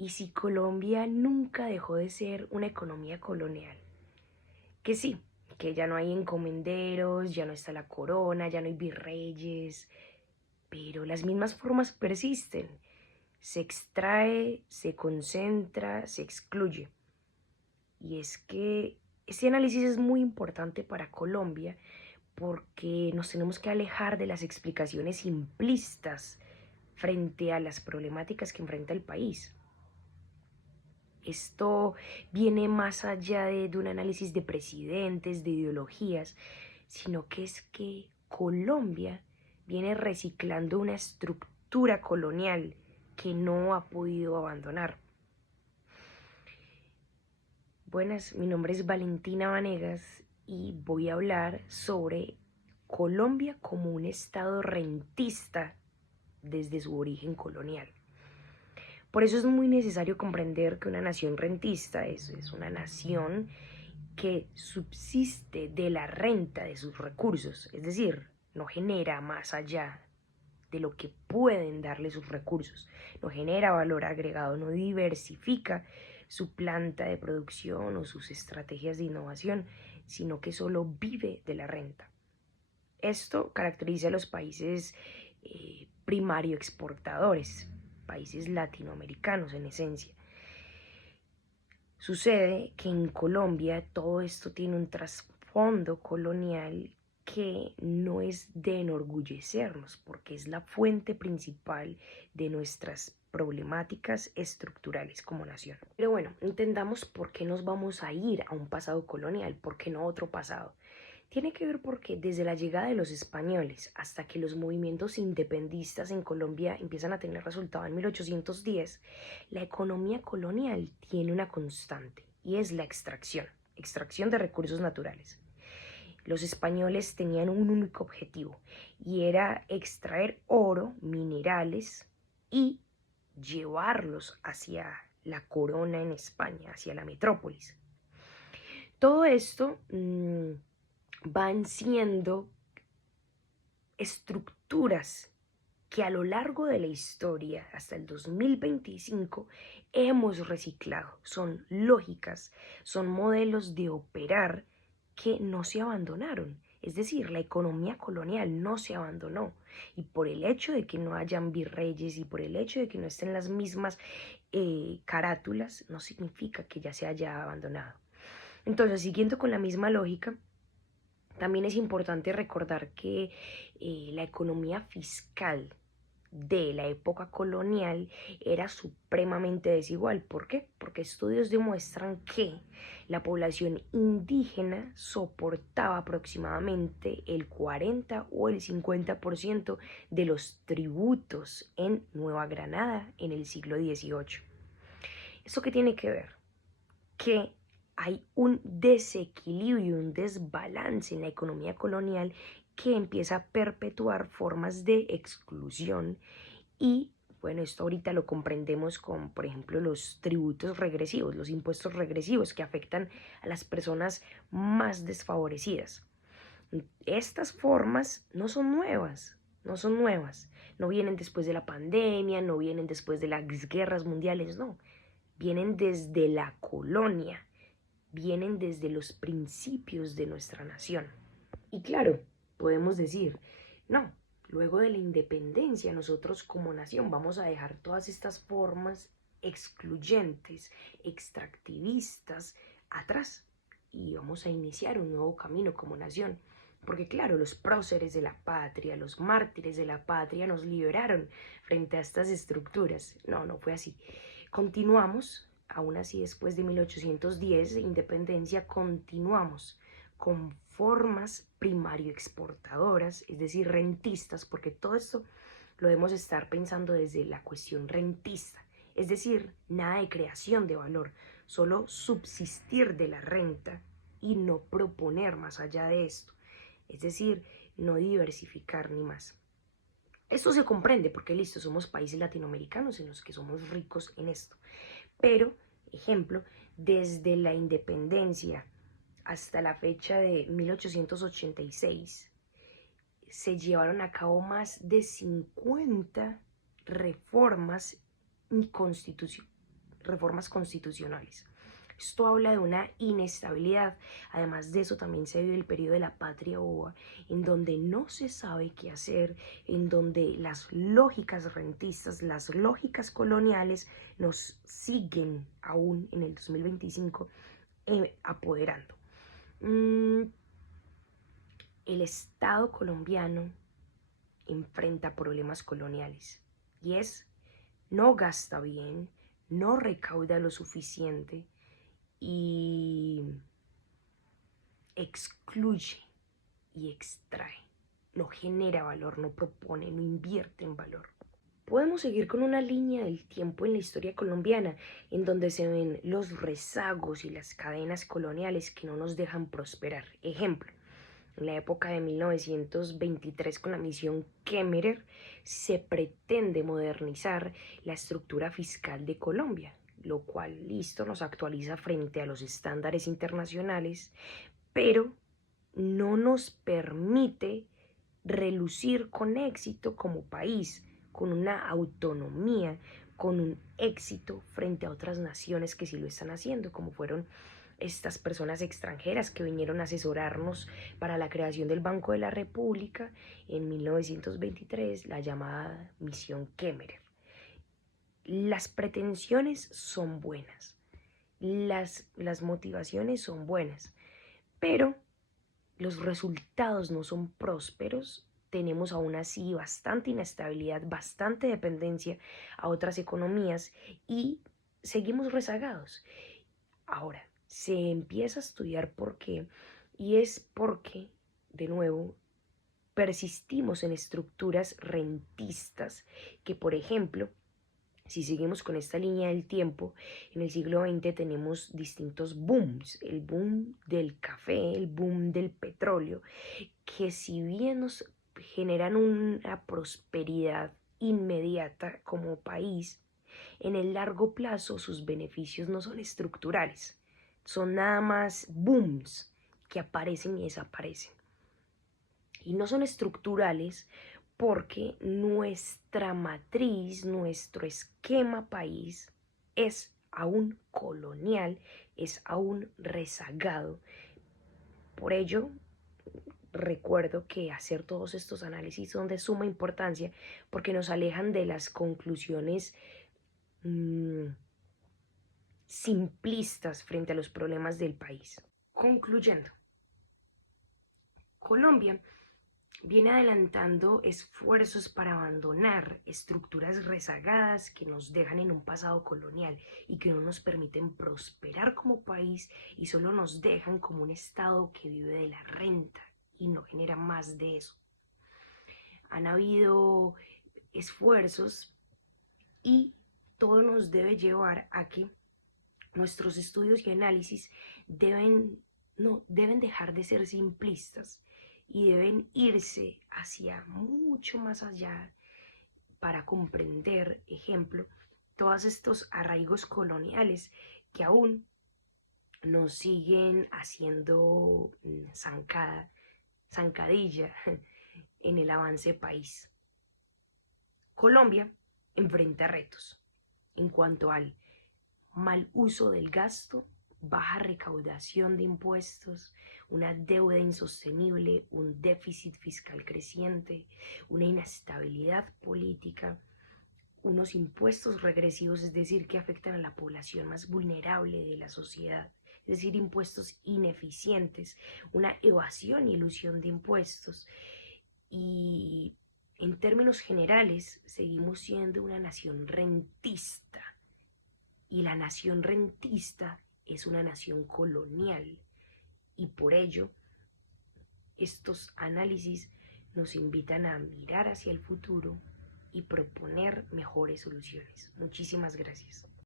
¿Y si Colombia nunca dejó de ser una economía colonial? Que sí, que ya no hay encomenderos, ya no está la corona, ya no hay virreyes, pero las mismas formas persisten. Se extrae, se concentra, se excluye. Y es que este análisis es muy importante para Colombia porque nos tenemos que alejar de las explicaciones simplistas frente a las problemáticas que enfrenta el país. Esto viene más allá de un análisis de presidentes, de ideologías, sino que es que Colombia viene reciclando una estructura colonial que no ha podido abandonar. Buenas, mi nombre es Valentina Vanegas y voy a hablar sobre Colombia como un estado rentista desde su origen colonial. Por eso es muy necesario comprender que una nación rentista es una nación que subsiste de la renta de sus recursos, es decir, no genera más allá de lo que pueden darle sus recursos, no genera valor agregado, no diversifica su planta de producción o sus estrategias de innovación, sino que solo vive de la renta. Esto caracteriza a los países primario exportadores, países latinoamericanos en esencia. Sucede que en Colombia todo esto tiene un trasfondo colonial que no es de enorgullecernos, porque es la fuente principal de nuestras problemáticas estructurales como nación. Pero bueno, entendamos por qué nos vamos a ir a un pasado colonial, por qué no a otro pasado. Tiene que ver porque desde la llegada de los españoles hasta que los movimientos independistas en Colombia empiezan a tener resultado en 1810, la economía colonial tiene una constante y es la extracción de recursos naturales. Los españoles tenían un único objetivo y era extraer oro, minerales y llevarlos hacia la corona en España, hacia la metrópolis. Todo esto van siendo estructuras que a lo largo de la historia, hasta el 2025, hemos reciclado. Son lógicas, son modelos de operar que no se abandonaron. Es decir, la economía colonial no se abandonó. Y por el hecho de que no hayan virreyes y por el hecho de que no estén las mismas carátulas, no significa que ya se haya abandonado. Entonces, siguiendo con la misma lógica, también es importante recordar que la economía fiscal de la época colonial era supremamente desigual. ¿Por qué? Porque estudios demuestran que la población indígena soportaba aproximadamente el 40 o el 50% de los tributos en Nueva Granada en el siglo XVIII. ¿Eso qué tiene que ver? Que hay un desequilibrio, un desbalance en la economía colonial que empieza a perpetuar formas de exclusión y bueno, esto ahorita lo comprendemos con, por ejemplo, los tributos regresivos, los impuestos regresivos que afectan a las personas más desfavorecidas. Estas formas no son nuevas, no vienen después de la pandemia, no vienen después de las guerras mundiales, no, vienen desde la colonia, vienen desde los principios de nuestra nación. Y claro, podemos decir, no, luego de la independencia nosotros como nación vamos a dejar todas estas formas excluyentes, extractivistas atrás y vamos a iniciar un nuevo camino como nación. Porque claro, los próceres de la patria, los mártires de la patria nos liberaron frente a estas estructuras. No, no fue así. Continuamos, aún así después de 1810, independencia, continuamos con formas primario exportadoras, es decir, rentistas, porque todo esto lo debemos estar pensando desde la cuestión rentista, es decir, nada de creación de valor, solo subsistir de la renta y no proponer más allá de esto, es decir, no diversificar ni más. Esto se comprende porque, listo, somos países latinoamericanos en los que somos ricos en esto. Pero, ejemplo, desde la independencia hasta la fecha de 1886, se llevaron a cabo más de 50 reformas reformas constitucionales. Esto habla de una inestabilidad. Además de eso, también se vive el periodo de la patria boba, en donde no se sabe qué hacer, en donde las lógicas rentistas, las lógicas coloniales nos siguen aún en el 2025 apoderando. El Estado colombiano enfrenta problemas coloniales y es: no gasta bien, no recauda lo suficiente y excluye y extrae, no genera valor, no propone, no invierte en valor. Podemos seguir con una línea del tiempo en la historia colombiana, en donde se ven los rezagos y las cadenas coloniales que no nos dejan prosperar. Ejemplo, en la época de 1923, con la misión Kemmerer, se pretende modernizar la estructura fiscal de Colombia, lo cual, listo, nos actualiza frente a los estándares internacionales, pero no nos permite relucir con éxito como país, con una autonomía, con un éxito frente a otras naciones que sí lo están haciendo, como fueron estas personas extranjeras que vinieron a asesorarnos para la creación del Banco de la República en 1923, la llamada Misión Kemmerer. Las pretensiones son buenas, las motivaciones son buenas, pero los resultados no son prósperos. Tenemos aún así bastante inestabilidad, bastante dependencia a otras economías y seguimos rezagados. Ahora, se empieza a estudiar por qué, y es porque, de nuevo, persistimos en estructuras rentistas que, por ejemplo, si seguimos con esta línea del tiempo, en el siglo XX tenemos distintos booms: el boom del café, el boom del petróleo, que si bien nos generan una prosperidad inmediata como país, en el largo plazo sus beneficios no son estructurales, son nada más booms que aparecen y desaparecen. Y no son estructurales porque nuestra matriz, nuestro esquema país es aún colonial, es aún rezagado. Por ello, recuerdo que hacer todos estos análisis son de suma importancia porque nos alejan de las conclusiones simplistas frente a los problemas del país. Concluyendo, Colombia viene adelantando esfuerzos para abandonar estructuras rezagadas que nos dejan en un pasado colonial y que no nos permiten prosperar como país y solo nos dejan como un estado que vive de la renta y no genera más de eso. Han habido esfuerzos y todo nos debe llevar a que nuestros estudios y análisis deben dejar de ser simplistas y deben irse hacia mucho más allá para comprender, ejemplo, todos estos arraigos coloniales que aún nos siguen haciendo zancadilla en el avance país. Colombia enfrenta retos en cuanto al mal uso del gasto, baja recaudación de impuestos, una deuda insostenible, un déficit fiscal creciente, una inestabilidad política, unos impuestos regresivos, es decir, que afectan a la población más vulnerable de la sociedad, es decir, impuestos ineficientes, una evasión y elusión de impuestos. Y en términos generales, seguimos siendo una nación rentista. Y la nación rentista es una nación colonial. Y por ello, estos análisis nos invitan a mirar hacia el futuro y proponer mejores soluciones. Muchísimas gracias.